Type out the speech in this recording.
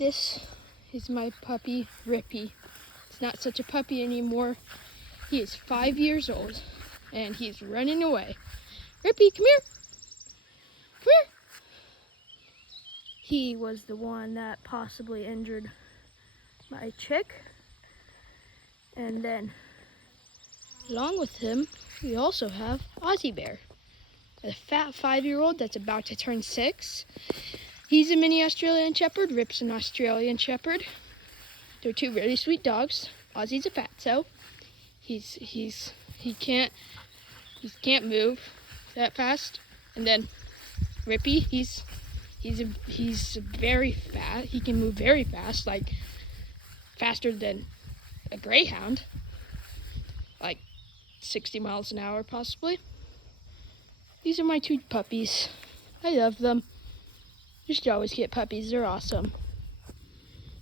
This is my puppy, Rippy. It's not such a puppy anymore. He is 5 years old, and he's running away. Rippy, come here. Come here. He was the one that possibly injured my chick. And then, along with him, we also have Aussie Bear, a fat 5-year-old that's about to turn 6. He's a mini Australian Shepherd. Rip's an Australian Shepherd. They're two really sweet dogs. Aussie's a fatso. He can't move that fast. And then Rippy, he's very fat. He can move very fast, like faster than a greyhound, like 60 miles an hour possibly. These are my two puppies. I love them. You should always get puppies. They're awesome.